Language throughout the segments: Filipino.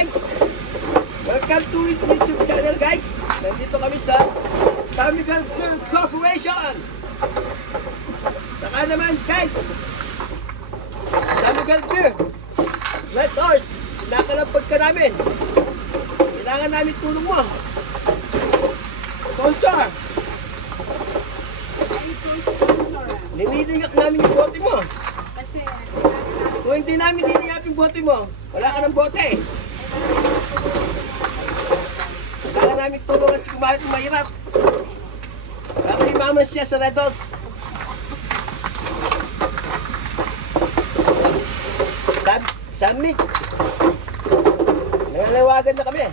guys! Welcome to YouTube channel guys! Nandito kami sa San Miguel Beer Corporation! Saka naman guys! San Miguel Beer! Red Horse! Nakalampag ka namin! Kailangan namin tulong mo! Sponsor! Ninilingak namin yung bote mo! Kung hindi namin ninilingak yung bote mo, wala ka ng bote! Kailangan namin tulungan si kumalit ng mahirap. Para imaman siya sa Red Horse. Samik. Nangalawagan na kami.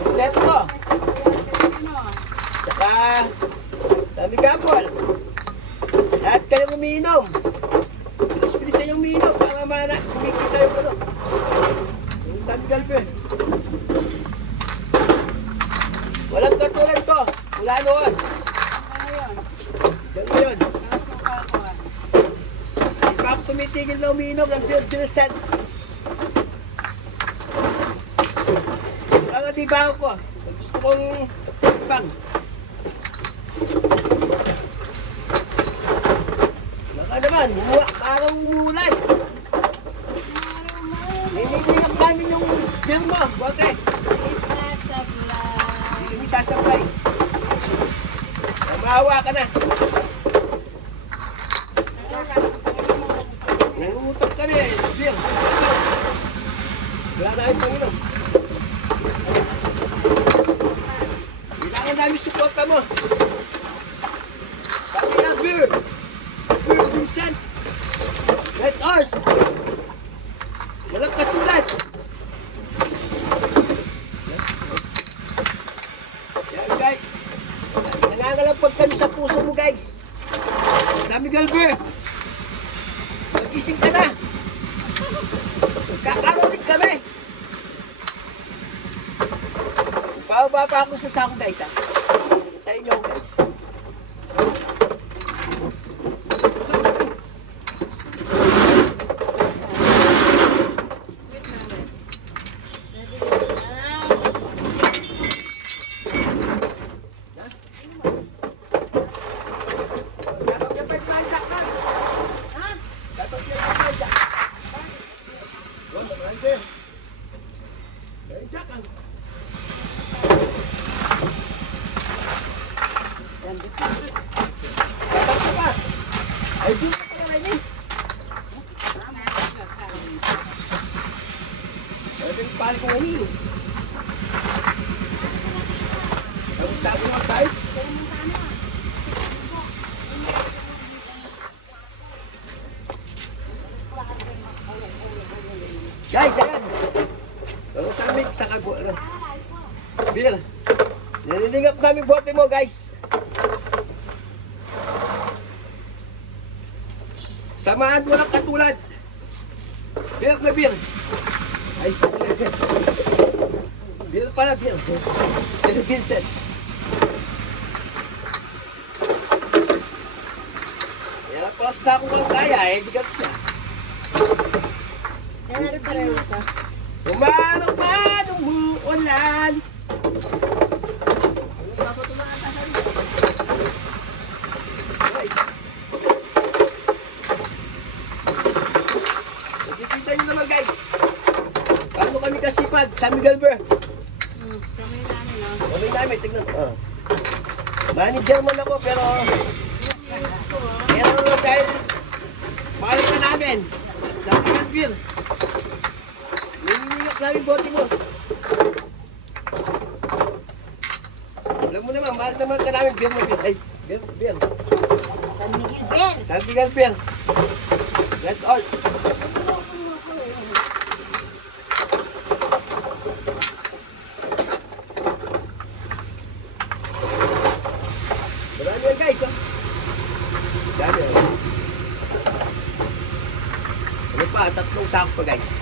Kompleto ko. Saka Samik Apple. Lahat kayong umiinom. Bilis-bilis yung umiinom para kumikita yung ano. Yung Samik Apple. Walang katulad ko. Mula noon. Yan ngayon. Hindi pa ako tumitigil na umiinom ng Pilsen. Ang adibahan ko. Gusto kong pang. Baka naman, parang umuulan. Nililingap namin yung beer mo. Bote. Hindi sasablay. Maawa ka na. Nangungutok ka na eh. Beer. Wala na yung Panginoon. Kailangan namin suporta mo. Sabi na beer. Beer Vincent. Red Horse. Walang katulad. Yan guys. Nangangalampag kami sa puso mo guys. San Miguel Beer. Mag-ising ka na. Magkakaroon kami. Pababa pa ako sa sako guys ha. Tayo nyo guys. Ay, di na pala rin eh. Pwede yung pali ko ngayon eh. Ang sabi mo tayo. Guys, ayan. Ang samik sa kago. Beer. Nililingap namin bote mo guys. Samahan mo lang katulad. Beer na beer. Ay, beer pala beer. Beer Vincent. Yan, plus na kung ang kaya eh. Di gats siya. Umano-mano umuulan. Nakikita nyo naman guys. Paano kami kasipag? San Miguel Beer. Kamay namin, tignan. Manager man ako pero dahil mahal ka namin. San Miguel Beer. Niningap namin bote mo. Alam mo naman, mahal naman ka namin. Beer mo, beer. Ay, beer. San Miguel Beer. San Miguel Beer. Red Horse. Marami yan guys, oh. Dami, oh. Ano pa, 3 sako pa guys.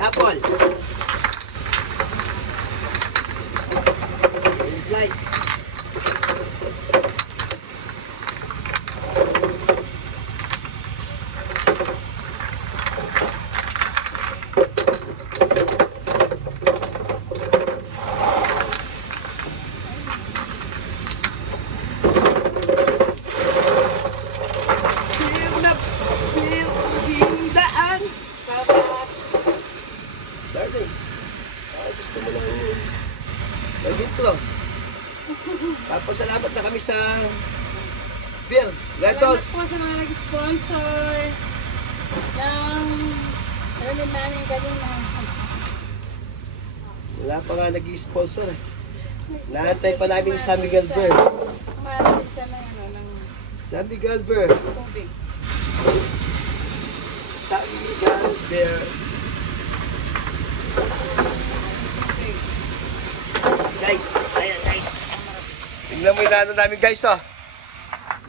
Apple. Mike. Feel na feel hindaan sa bawat. Darling, gusto mo lang yun. Mag-intro. Papasalamat na kami sa Bill. Salamat Letos. po sa mga nag-sponsor ng ano namin kanina. Wala pa nga nag-sponsor eh. Naantay pa namin yung San Miguel Beer. Umaral siya ng ano, ng San Miguel Beer. tubig. San Miguel Beer. Tubig. Guys, ayan guys. Tingnan mo yung ano namin guys oh.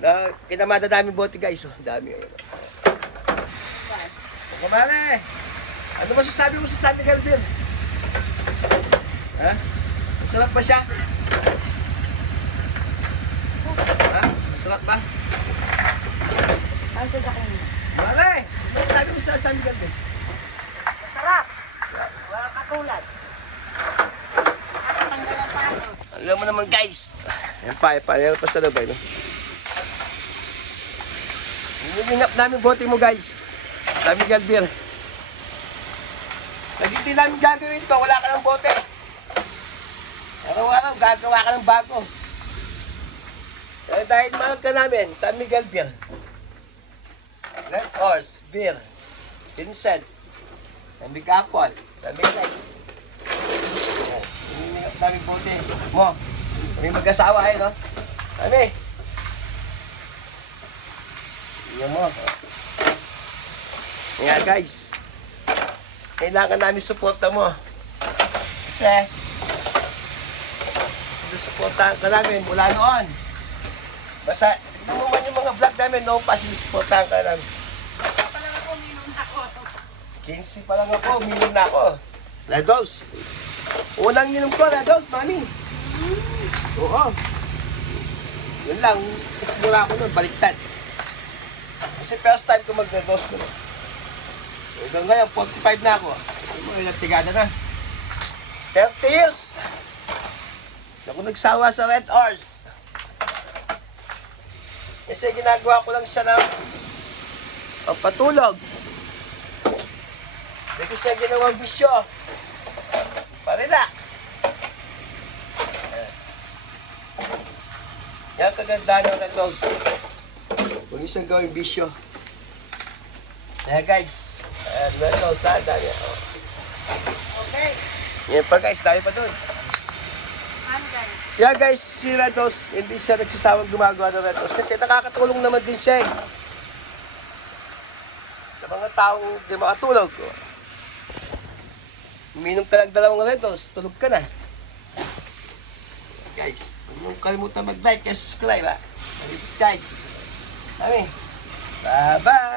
Na kinamada namin bote guys oh. Dami oh. Kumare, ano masasabi mo sa San Miguel Beer? Ha? Masarap ba siya? Ha? Masarap ba? Ang sada ko. Kumare, masasabi mo sa San Miguel Beer? Masarap. Wala katulad. Nakatanggal ang paso. Alam mo naman guys. Yan pa sa labay no? Hinap namin bote mo guys. San Miguel Beer. Pag hindi namin gagawin to, wala ka ng bote. Araw-araw, gagawa ka ng bago. Kaya dahil mahal ka namin, San Miguel Beer. Red Horse, Beer. Vincent. Nambig Apple. Nambig Light. Hininap namin bote. Mo, kami mag-asawa eh, no? Kami. Tingnan mo. Nga guys, kailangan namin suporta mo. Kasi, sinusuportahan ka namin mula noon. Basta, tignan mo man yung mga vlog namin, noon pa sinusuportahan ka namin. Pa lang ako, minum ako. 15 pa lang ako, uminom na ako. Legos. Unang minom ko, Legos, mami. Oo. Yun lang, mula ako nun, baliktad. Kasi first time ko mag-Legos nun. Hanggang ngayon, 45 na ako. Hindi mo, ilang tigada na. 30 years! Hindi ako nagsawa sa Red Horse. Kasi ginagawa ko lang siya ng pampatulog. Hindi ko siya ginawang bisyo. Pa-relax. Yan kaganda ng Red Horse. Huwag niyo siyang gawing bisyo. Ayan guys. Ayan, Red Horse ha. Dami. Oh. Okay. Yan pa guys, dami pa dun. Ano guys? Yeah guys, si Red Horse, hindi siya nagsasawang gumagawa ng Red Horse kasi nakakatulong naman din siya eh. Sa mga taong di makatulog. Uminom ka lang 2 Red Horse, tulog ka na. Guys, huwag mong kalimutan mag-like and subscribe ha. Guys, kami. Bye-bye!